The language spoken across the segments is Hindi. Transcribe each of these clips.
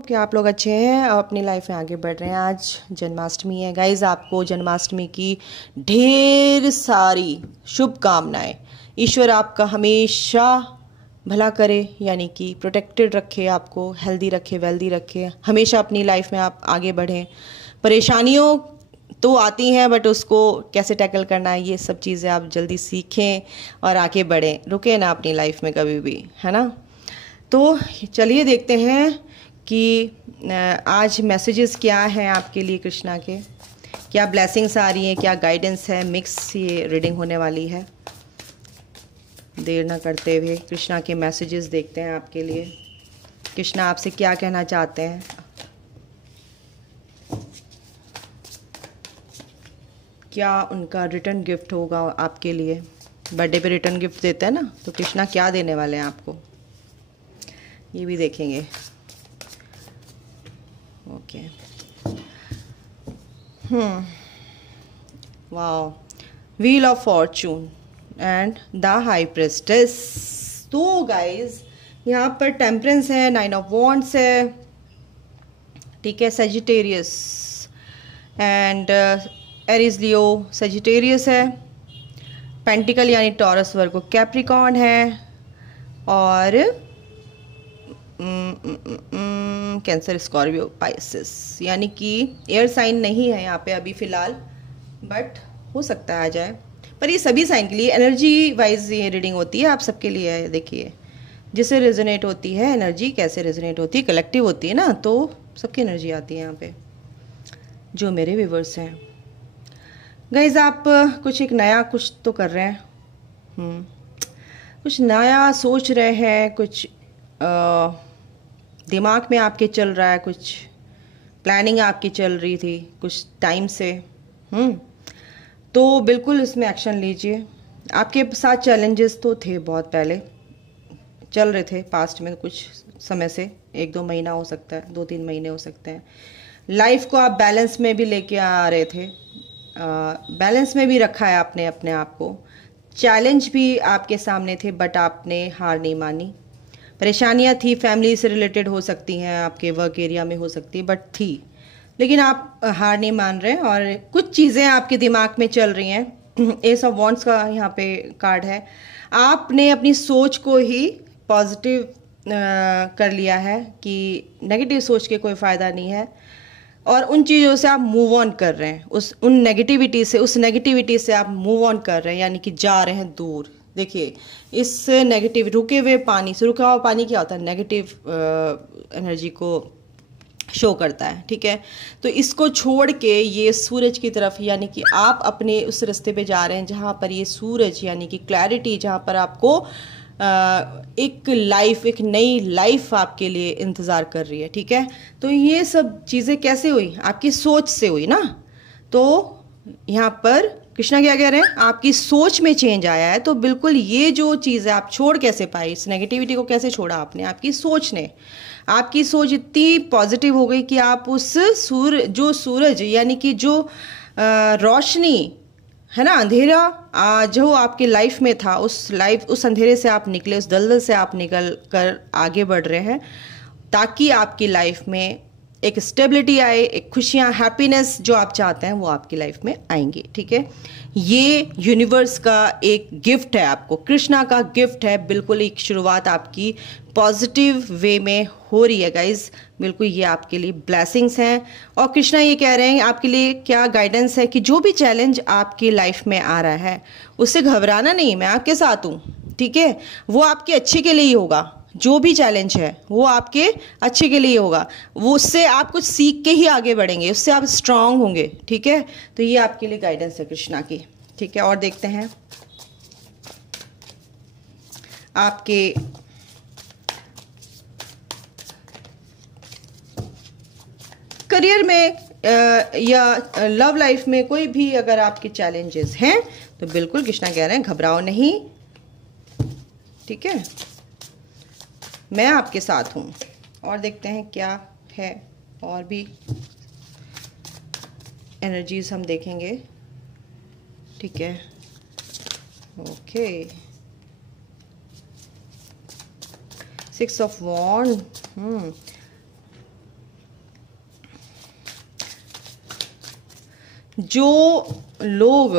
क्या आप लोग अच्छे हैं और अपनी लाइफ में आगे बढ़ रहे हैं। आज जन्माष्टमी है गाइज, आपको जन्माष्टमी की ढेर सारी शुभकामनाएं। ईश्वर आपका हमेशा भला करे, यानी कि प्रोटेक्टेड रखे, आपको हेल्दी रखे, वेल्दी रखे, हमेशा अपनी लाइफ में आप आगे बढ़ें। परेशानियों तो आती हैं बट उसको कैसे टैकल करना है, ये सब चीज़ें आप जल्दी सीखें और आगे बढ़ें, रुके ना अपनी लाइफ में कभी भी, है ना। तो चलिए देखते हैं कि आज मैसेजेस क्या हैं आपके लिए कृष्णा के, क्या ब्लेसिंग्स आ रही हैं, क्या गाइडेंस है। मिक्स ये रीडिंग होने वाली है। देर ना करते हुए कृष्णा के मैसेजेस देखते हैं आपके लिए। कृष्णा आपसे क्या कहना चाहते हैं। क्या उनका रिटर्न गिफ्ट होगा आपके लिए। बर्थडे पे रिटर्न गिफ्ट देते हैं ना, तो कृष्णा क्या देने वाले हैं आपको, ये भी देखेंगे। Okay, wow, wheel of Fortune and the high प्रेस्टेस। तो गाइज यहाँ पर टेम्परेंस है, 9 ऑफ वॉन्ड्स है, ठीक है, Sagittarius and Aries Leo Sagittarius है, पेंटिकल यानी टॉरस वर्गो कैप्रिकॉर्न है, और कैंसर स्कॉर्पियो पाइसेस, यानी कि एयर साइन नहीं है यहाँ पे अभी फ़िलहाल, बट हो सकता है आ जाए। पर ये सभी साइन के लिए एनर्जी वाइज ये रीडिंग होती है, आप सबके लिए है। देखिए जिससे रेजोनेट होती है एनर्जी, कैसे रेजोनेट होती है, कलेक्टिव होती है ना, तो सबकी एनर्जी आती है यहाँ पे जो मेरे व्यूवर्स हैं। गाइज आप कुछ एक नया कुछ तो कर रहे हैं, कुछ नया सोच रहे हैं, कुछ दिमाग में आपके चल रहा है, कुछ प्लानिंग आपकी चल रही थी कुछ टाइम से, तो बिल्कुल इसमें एक्शन लीजिए। आपके साथ चैलेंजेस तो थे, बहुत पहले चल रहे थे, पास्ट में कुछ समय से, 1-2 महीना हो सकता है, 2-3 महीने हो सकते हैं। लाइफ को आप बैलेंस में भी लेके आ रहे थे, बैलेंस में भी रखा है आपने अपने आप को। चैलेंज भी आपके सामने थे बट आपने हार नहीं मानी। परेशानियां थी, फैमिली से रिलेटेड हो सकती हैं, आपके वर्क एरिया में हो सकती है, बट थी, लेकिन आप हार नहीं मान रहे। और कुछ चीज़ें आपके दिमाग में चल रही हैं। एस ऑफ वॉन्ड्स का यहाँ पे कार्ड है। आपने अपनी सोच को ही पॉजिटिव कर लिया है कि नेगेटिव सोच के कोई फ़ायदा नहीं है, और उन चीज़ों से आप मूव ऑन कर रहे हैं, उस नेगेटिविटी से आप मूव ऑन कर रहे हैं, यानी कि जा रहे हैं दूर। देखिए इस नेगेटिव रुके हुए पानी से, रुका हुआ पानी क्या होता है, नेगेटिव एनर्जी को शो करता है, ठीक है। तो इसको छोड़ के ये सूरज की तरफ, यानी कि आप अपने उस रास्ते पे जा रहे हैं जहाँ पर ये सूरज यानी कि क्लैरिटी, जहाँ पर आपको एक लाइफ, एक नई लाइफ आपके लिए इंतज़ार कर रही है, ठीक है। तो ये सब चीज़ें कैसे हुई, आपकी सोच से हुई ना। तो यहाँ पर कृष्णा क्या कह रहे हैं, आपकी सोच में चेंज आया है। तो बिल्कुल ये जो चीज़ है आप छोड़ कैसे पाई, इस नेगेटिविटी को कैसे छोड़ा आपने, आपकी सोच ने। आपकी सोच इतनी पॉजिटिव हो गई कि आप उस सूरज यानी कि जो रोशनी है ना, अंधेरा जो आपकी लाइफ में था, उस अंधेरे से आप निकले, उस दलदल से आप निकल कर आगे बढ़ रहे हैं, ताकि आपकी लाइफ में एक स्टेबिलिटी आए, एक खुशियाँ, हैप्पीनेस जो आप चाहते हैं वो आपकी लाइफ में आएंगी, ठीक है। ये यूनिवर्स का एक गिफ्ट है आपको, कृष्णा का गिफ्ट है। बिल्कुल एक शुरुआत आपकी पॉजिटिव वे में हो रही है गाइज, बिल्कुल ये आपके लिए ब्लेसिंग्स हैं। और कृष्णा ये कह रहे हैं आपके लिए क्या गाइडेंस है कि जो भी चैलेंज आपकी लाइफ में आ रहा है उससे घबराना नहीं, मैं आपके साथ हूँ, ठीक है। वो आपके अच्छे के लिए ही होगा, जो भी चैलेंज है वो आपके अच्छे के लिए होगा, वो उससे आप कुछ सीख के ही आगे बढ़ेंगे, उससे आप स्ट्रांग होंगे, ठीक है। तो ये आपके लिए गाइडेंस है कृष्णा की, ठीक है। और देखते हैं आपके करियर में या लव लाइफ में कोई भी अगर आपके चैलेंजेस हैं तो बिल्कुल कृष्णा कह रहे हैं घबराओ नहीं, ठीक है, मैं आपके साथ हूँ। और देखते हैं क्या है, और भी एनर्जीज हम देखेंगे, ठीक है। ओके, 6 ऑफ वॉन्ड, जो लोग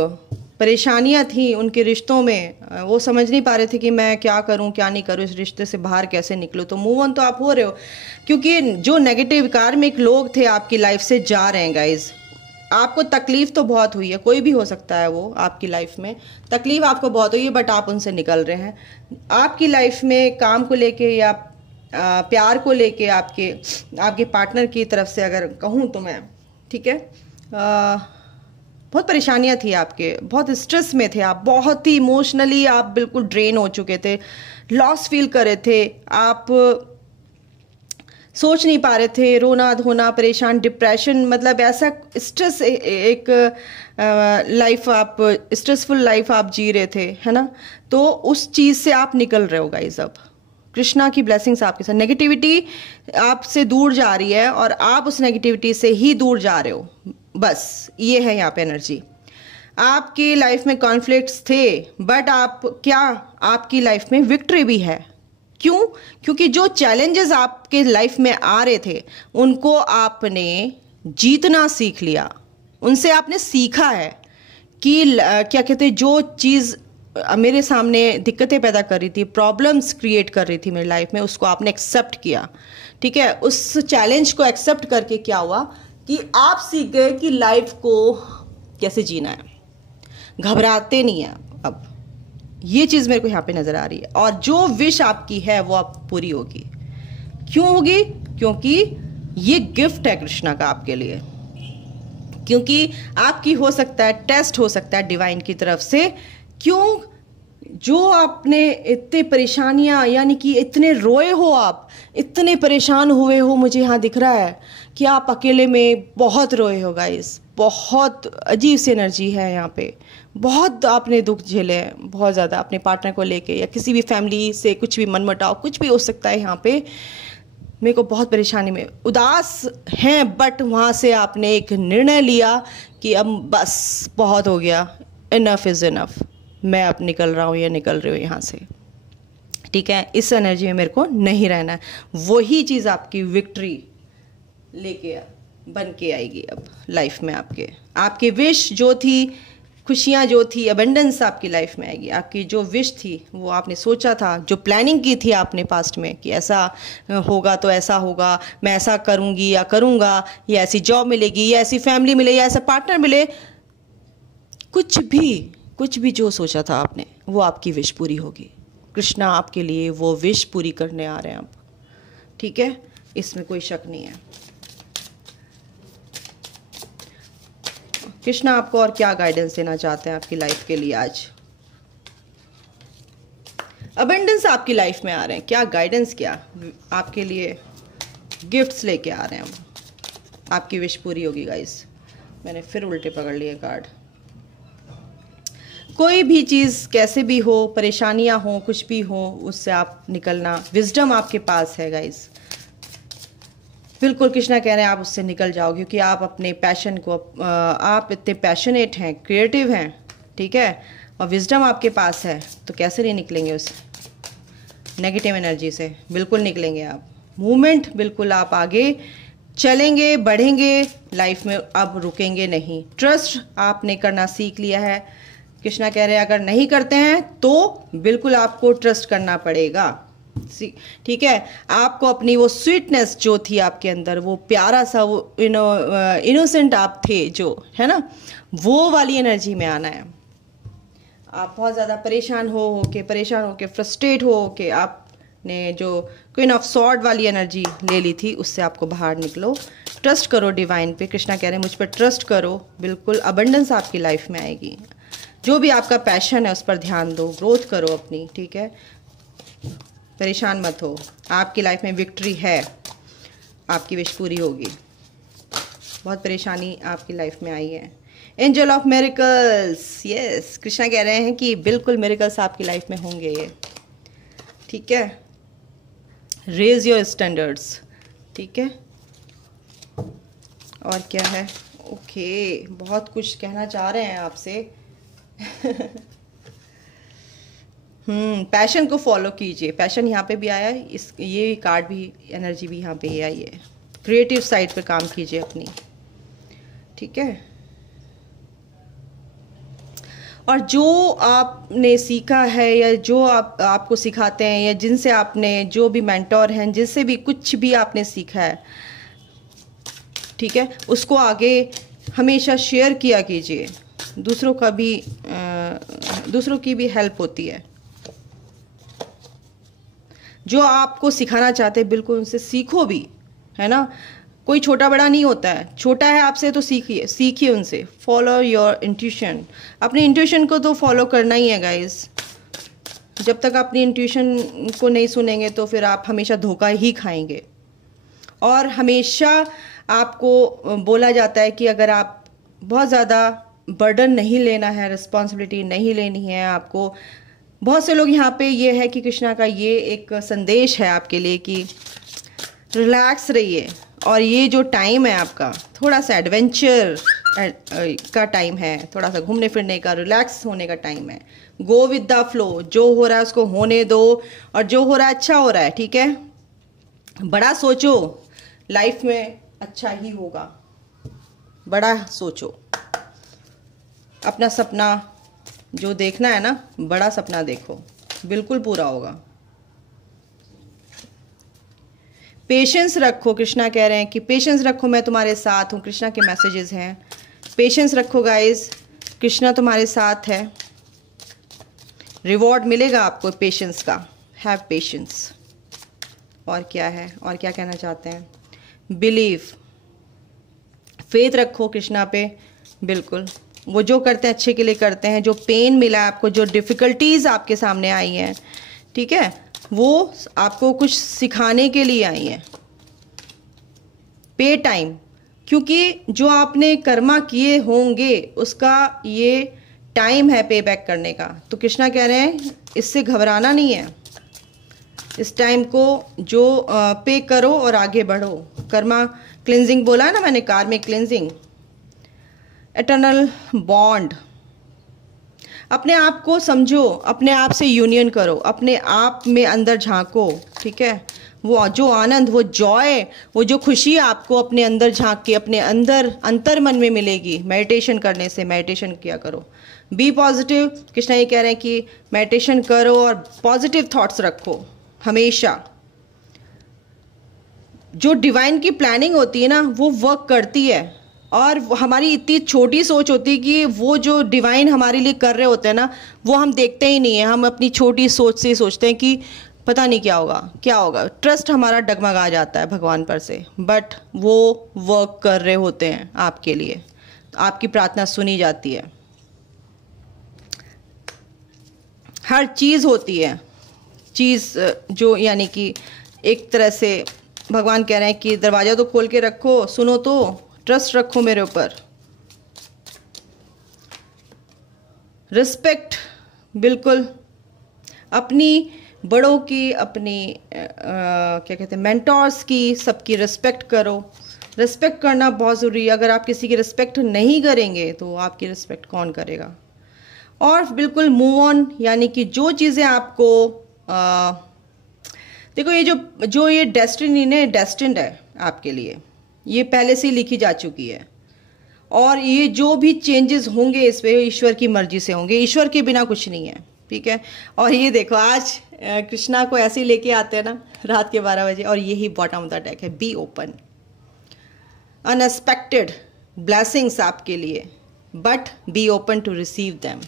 परेशानियां थी उनके रिश्तों में, वो समझ नहीं पा रहे थे कि मैं क्या करूं क्या नहीं करूं, इस रिश्ते से बाहर कैसे निकलूं, तो मूव ऑन तो आप हो रहे हो, क्योंकि जो नेगेटिव कार्मिक लोग थे आपकी लाइफ से जा रहे हैं गाइज। आपको तकलीफ तो बहुत हुई है, कोई भी हो सकता है वो आपकी लाइफ में, तकलीफ आपको बहुत हुई है, बट आप उनसे निकल रहे हैं। आपकी लाइफ में काम को लेके या प्यार को लेके आपके पार्टनर की तरफ से अगर कहूँ तो मैं, ठीक है, बहुत परेशानियां थी आपके, बहुत स्ट्रेस में थे आप, बहुत ही इमोशनली आप बिल्कुल ड्रेन हो चुके थे, लॉस फील कर रहे थे आप, सोच नहीं पा रहे थे, रोना धोना, परेशान, डिप्रेशन, मतलब ऐसा स्ट्रेस, एक लाइफ आप, स्ट्रेसफुल लाइफ आप जी रहे थे, है ना। तो उस चीज़ से आप निकल रहे हो गाइस। अब कृष्णा की ब्लेसिंग्स आपके साथ, नेगेटिविटी आपसे दूर जा रही है और आप उस नेगेटिविटी से ही दूर जा रहे हो, बस ये है यहाँ पे एनर्जी। आपकी लाइफ में कॉन्फ्लिक्ट्स थे, बट आपकी लाइफ में विक्ट्री भी है। क्यों? क्योंकि जो चैलेंजेस आपके लाइफ में आ रहे थे उनको आपने जीतना सीख लिया, उनसे आपने सीखा है कि क्या कहते हैं, जो चीज़ मेरे सामने दिक्कतें पैदा कर रही थी, प्रॉब्लम्स क्रिएट कर रही थी मेरी लाइफ में, उसको आपने एक्सेप्ट किया, ठीक है। उस चैलेंज को एक्सेप्ट करके क्या हुआ कि आप सीख गए कि लाइफ को कैसे जीना है, घबराते नहीं है अब। ये चीज़ मेरे को यहाँ पे नज़र आ रही है, और जो विश आपकी है वो अब पूरी होगी। क्यों होगी? क्योंकि ये गिफ्ट है कृष्णा का आपके लिए, क्योंकि आपकी हो सकता है टेस्ट हो सकता है डिवाइन की तरफ से। क्यों? जो आपने इतने परेशानियां, यानी कि इतने रोए हो आप, इतने परेशान हुए हो, मुझे यहाँ दिख रहा है कि आप अकेले में बहुत रोए हो गाइस, बहुत अजीब सी एनर्जी है यहाँ पे, बहुत आपने दुख झेले हैं, बहुत ज़्यादा, अपने पार्टनर को लेके या किसी भी फैमिली से कुछ भी मनमुटाव, कुछ भी हो सकता है यहाँ पे। मेरे को बहुत परेशानी में उदास हैं, बट वहाँ से आपने एक निर्णय लिया कि अब बस बहुत हो गया, इनफ इज़ इनफ, मैं अब निकल रहा हूँ या निकल रही हूँ यहाँ से, ठीक है। इस एनर्जी में मेरे को नहीं रहना है। वही चीज़ आपकी विक्ट्री लेके बन के आएगी अब लाइफ में। आपके विश जो थी, खुशियाँ जो थी, अबंडेंस आपकी लाइफ में आएगी। आपकी जो विश थी, वो आपने सोचा था, जो प्लानिंग की थी आपने पास्ट में कि ऐसा होगा तो ऐसा होगा, मैं ऐसा करूँगी या करूँगा, या ऐसी जॉब मिलेगी, या ऐसी फैमिली मिले, या ऐसा पार्टनर मिले, कुछ भी जो सोचा था आपने, वो आपकी विश पूरी होगी। कृष्णा आपके लिए वो विश पूरी करने आ रहे हैं अब, ठीक है, इसमें कोई शक नहीं है। कृष्णा आपको और क्या गाइडेंस देना चाहते हैं आपकी लाइफ के लिए आज? अबंडेंस आपकी लाइफ में आ रहे हैं, क्या गाइडेंस, क्या आपके लिए गिफ्ट्स लेके आ रहे हैं? आपकी विश पूरी होगी गाइस। मैंने फिर उल्टे पकड़ लिए कार्ड। कोई भी चीज़ कैसे भी हो, परेशानियां हो, कुछ भी हो, उससे आप निकलना, विजडम आपके पास है गाइस। बिल्कुल कृष्णा कह रहे हैं आप उससे निकल जाओ, क्योंकि आप अपने पैशन को, आप इतने पैशनेट हैं, क्रिएटिव हैं, ठीक है, और विजडम आपके पास है, तो कैसे नहीं निकलेंगे उस नेगेटिव एनर्जी से? बिल्कुल निकलेंगे आप। मूवमेंट, बिल्कुल आप आगे चलेंगे, बढ़ेंगे लाइफ में, अब रुकेंगे नहीं। ट्रस्ट आपने करना सीख लिया है। कृष्णा कह रहे हैं अगर नहीं करते हैं तो बिल्कुल आपको ट्रस्ट करना पड़ेगा, ठीक है। आपको अपनी वो स्वीटनेस जो थी आपके अंदर, वो प्यारा सा, वो इनोसेंट आप थे जो, है ना, वो वाली एनर्जी में आना है। आप बहुत ज़्यादा परेशान होके फ्रस्ट्रेट होके आपने जो क्वीन ऑफ सॉर्ड वाली एनर्जी ले ली थी, उससे आपको बाहर निकलो। ट्रस्ट करो डिवाइन पे। कृष्णा कह रहे हैं मुझ पर ट्रस्ट करो, बिल्कुल अबंडेंस आपकी लाइफ में आएगी। जो भी आपका पैशन है उस पर ध्यान दो, ग्रोथ करो अपनी, ठीक है, परेशान मत हो। आपकी लाइफ में विक्ट्री है, आपकी विश पूरी होगी। बहुत परेशानी आपकी लाइफ में आई है। Angel of miracles, yes, Krishna कह रहे हैं कि बिल्कुल मिरेकल्स आपकी लाइफ में होंगे ये, ठीक है। रेज योर स्टैंडर्ड्स, ठीक है। और क्या है? ओके, बहुत कुछ कहना चाह रहे हैं आपसे। पैशन को फॉलो कीजिए। पैशन यहाँ पे भी आया है, ये कार्ड भी, एनर्जी भी यहाँ पे आई है। क्रिएटिव साइड पे काम कीजिए अपनी, ठीक है। और जो आपने सीखा है या जो आपको सिखाते हैं या जिनसे आपने, जो भी मेंटोर हैं, जिससे भी कुछ भी आपने सीखा है, ठीक है, उसको आगे हमेशा शेयर किया कीजिए। दूसरों की भी हेल्प होती है। जो आपको सिखाना चाहते हैं बिल्कुल उनसे सीखो भी, है ना। कोई छोटा बड़ा नहीं होता है, छोटा है आपसे तो सीखिए उनसे। फॉलो योर इंट्यूशन, अपनी इंट्यूशन को तो फॉलो करना ही है गाइस। जब तक अपनी इंट्यूशन को नहीं सुनेंगे तो फिर आप हमेशा धोखा ही खाएंगे। और हमेशा आपको बोला जाता है कि अगर आप बहुत ज़्यादा बर्डन नहीं लेना है, रिस्पॉन्सिबिलिटी नहीं लेनी है आपको। बहुत से लोग यहाँ पे ये है कि कृष्णा का ये एक संदेश है आपके लिए कि रिलैक्स रहिए। और ये जो टाइम है आपका, थोड़ा सा एडवेंचर का टाइम है, थोड़ा सा घूमने फिरने का, रिलैक्स होने का टाइम है। गो विद द फ्लो, जो हो रहा है उसको होने दो, और जो हो रहा है अच्छा हो रहा है, ठीक है। बड़ा सोचो, लाइफ में अच्छा ही होगा। बड़ा सोचो, अपना सपना जो देखना है ना, बड़ा सपना देखो, बिल्कुल पूरा होगा। पेशेंस रखो, कृष्णा कह रहे हैं कि पेशेंस रखो, मैं तुम्हारे साथ हूँ। कृष्णा के मैसेजेस हैं, पेशेंस रखो गाइस, कृष्णा तुम्हारे साथ है। रिवॉर्ड मिलेगा आपको पेशेंस का। Have patience. और क्या है, और क्या कहना चाहते हैं? बिलीव, फेथ रखो कृष्णा पे। बिल्कुल वो जो करते हैं अच्छे के लिए करते हैं। जो पेन मिला आपको, जो डिफ़िकल्टीज आपके सामने आई हैं, ठीक है, वो आपको कुछ सिखाने के लिए आई हैं। पे टाइम, क्योंकि जो आपने कर्मा किए होंगे उसका ये टाइम है पे बैक करने का। तो कृष्णा कह रहे हैं इससे घबराना नहीं है। इस टाइम को जो पे करो और आगे बढ़ो। कर्मा क्लिनजिंग बोला है ना मैंने, कार्मिक क्लिनजिंग, एटर्नल बॉन्ड। अपने आप को समझो, अपने आप से यूनियन करो, अपने आप में अंदर झांको, ठीक है। वो जो आनंद, वो जॉय, वो जो खुशी आपको अपने अंदर झांक के अपने अंदर अंतर मन में मिलेगी मेडिटेशन करने से। मेडिटेशन किया करो, बी पॉजिटिव। कृष्णा ये कह रहे हैं कि मेडिटेशन करो और पॉजिटिव थॉट्स रखो हमेशा। जो डिवाइन की प्लानिंग होती है ना, वो वर्क करती है। और हमारी इतनी छोटी सोच होती है कि वो जो डिवाइन हमारे लिए कर रहे होते हैं ना, वो हम देखते ही नहीं है। हम अपनी छोटी सोच से सोचते हैं कि पता नहीं क्या होगा क्या होगा। ट्रस्ट हमारा डगमगा जाता है भगवान पर से, बट वो वर्क कर रहे होते हैं आपके लिए। आपकी प्रार्थना सुनी जाती है। हर चीज़ होती है, चीज़ जो यानी कि एक तरह से भगवान कह रहे हैं कि दरवाज़ा तो खोल के रखो, सुनो तो, ट्रस्ट रखो मेरे ऊपर। रिस्पेक्ट, बिल्कुल अपनी बड़ों की, अपनी क्या कहते हैं, मेंटोर्स की, सबकी रिस्पेक्ट करो। रिस्पेक्ट करना बहुत ज़रूरी है। अगर आप किसी की रिस्पेक्ट नहीं करेंगे तो आपकी रिस्पेक्ट कौन करेगा। और बिल्कुल मूव ऑन, यानी कि जो चीज़ें आपको देखो, ये डेस्टिनी ने डेस्टिन्ड है आपके लिए, ये पहले से लिखी जा चुकी है। और ये जो भी चेंजेस होंगे इस पे ईश्वर की मर्जी से होंगे, ईश्वर के बिना कुछ नहीं है, ठीक है। और ये देखो आज कृष्णा को ऐसे ही लेके आते हैं ना रात के 12 बजे, और यही बॉटम ऑफ द डेक है, बी ओपन। अनएक्सपेक्टेड ब्लेसिंग्स आपके लिए, but be open to receive them,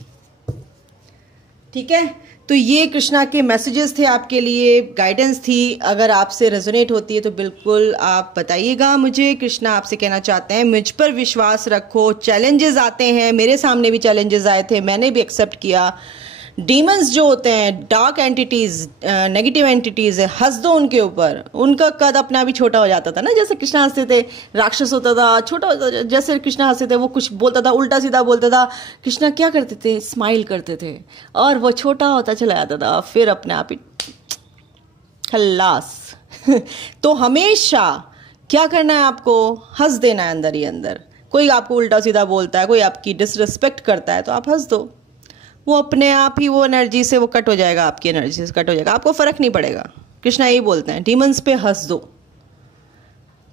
ठीक है। तो ये कृष्णा के मैसेजेस थे आपके लिए, गाइडेंस थी। अगर आपसे रेजोनेट होती है तो बिल्कुल आप बताइएगा मुझे। कृष्णा आपसे कहना चाहते हैं मुझ पर विश्वास रखो। चैलेंजेस आते हैं, मेरे सामने भी चैलेंजेस आए थे, मैंने भी एक्सेप्ट किया। डीमंस जो होते हैं, डार्क एंटिटीज, नेगेटिव एंटिटीज है, हंस दो उनके ऊपर। उनका कद अपना भी छोटा हो जाता था ना, जैसे कृष्णा हंसते थे, राक्षस होता था, छोटा होता था। जैसे कृष्णा हंसते थे, वो कुछ बोलता था उल्टा सीधा बोलता था, कृष्णा क्या करते थे, स्माइल करते थे, और वो छोटा होता चला जाता था, फिर अपने आप ही खल्लास। तो हमेशा क्या करना है आपको, हंस देना है अंदर ही अंदर। कोई आपको उल्टा सीधा बोलता है, कोई आपकी डिसरिस्पेक्ट करता है, तो आप हंस दो। वो अपने आप ही वो एनर्जी से वो कट हो जाएगा, आपकी एनर्जी से कट हो जाएगा, आपको फर्क नहीं पड़ेगा। कृष्णा यही बोलते हैं, डीमंस पे हंस दो,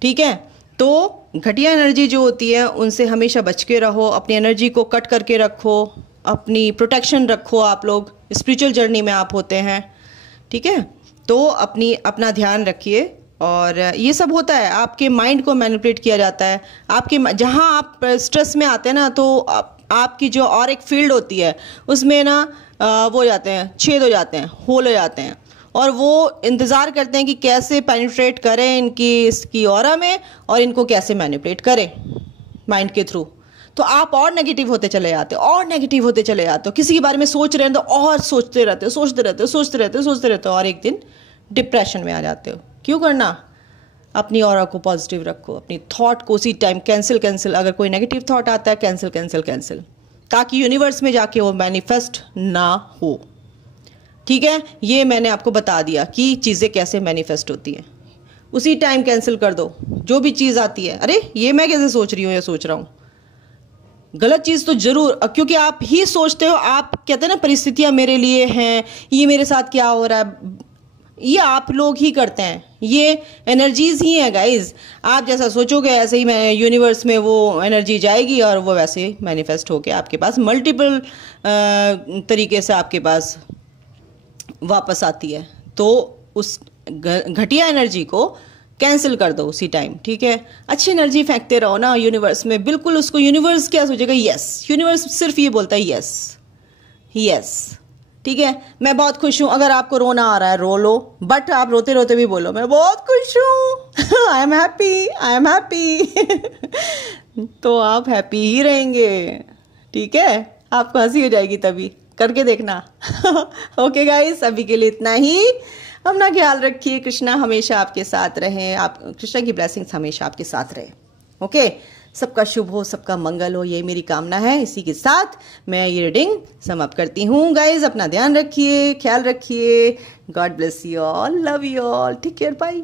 ठीक है। तो घटिया एनर्जी जो होती है उनसे हमेशा बच के रहो, अपनी एनर्जी को कट करके रखो, अपनी प्रोटेक्शन रखो। आप लोग स्पिरिचुअल जर्नी में आप होते हैं, ठीक है, तो अपना ध्यान रखिए। और ये सब होता है, आपके माइंड को मैनिपुलेट किया जाता है। आपके जहाँ आप स्ट्रेस में आते हैं ना, तो आपकी जो और एक फील्ड होती है उसमें ना वो हो जाते हैं, छेद हो जाते हैं, होल हो जाते हैं, और वो इंतज़ार करते हैं कि कैसे पेनिट्रेट करें इसकी ऑरा में, और इनको कैसे मैनिपुलेट करें माइंड के थ्रू। तो आप और नेगेटिव होते चले जाते हो, और नेगेटिव होते चले जाते हो। किसी के बारे में सोच रहे हैं तो और सोचते रहते हो, और एक दिन डिप्रेशन में आ जाते हो। क्यों करना? अपनी ऑरा को पॉजिटिव रखो, अपनी थॉट को उसी टाइम कैंसिल। अगर कोई नेगेटिव थॉट आता है, कैंसिल, ताकि यूनिवर्स में जाके वो मैनिफेस्ट ना हो। ठीक है, ये मैंने आपको बता दिया कि चीज़ें कैसे मैनिफेस्ट होती हैं। उसी टाइम कैंसिल कर दो जो भी चीज़ आती है। अरे ये मैं कैसे सोच रही हूँ या सोच रहा हूँ, गलत चीज़ तो जरूर, क्योंकि आप ही सोचते हो। आप कहते हैं ना, परिस्थितियाँ मेरे लिए हैं, ये मेरे साथ क्या हो रहा है, ये आप लोग ही करते हैं। ये एनर्जीज ही है गाइज। आप जैसा सोचोगे ऐसे ही मैं यूनिवर्स में वो एनर्जी जाएगी, और वो वैसे ही मैनिफेस्ट होके आपके पास मल्टीपल तरीके से आपके पास वापस आती है। तो उस घटिया एनर्जी को कैंसिल कर दो उसी टाइम, ठीक है। अच्छी एनर्जी फेंकते रहो ना यूनिवर्स में, बिल्कुल। उसको यूनिवर्स क्या सोचेगा? यस। यूनिवर्स सिर्फ ये बोलता है यस, ठीक है। मैं बहुत खुश हूं। अगर आपको रोना आ रहा है रो लो, बट आप रोते रोते भी बोलो मैं बहुत खुश हूं, आई एम हैप्पी। तो आप हैप्पी ही रहेंगे, ठीक है। आपको हंसी हो जाएगी, तभी करके देखना। ओके गाइस, अभी के लिए इतना ही। अपना ख्याल रखिए। कृष्णा हमेशा आपके साथ रहे, आप कृष्णा की ब्लेसिंग्स हमेशा आपके साथ रहे। ओके, सबका शुभ हो, सबका मंगल हो, ये मेरी कामना है। इसी के साथ मैं ये रीडिंग समाप्त करती हूँ। गाइज अपना ध्यान रखिए, ख्याल रखिए। God bless you all, love you all, take care, bye.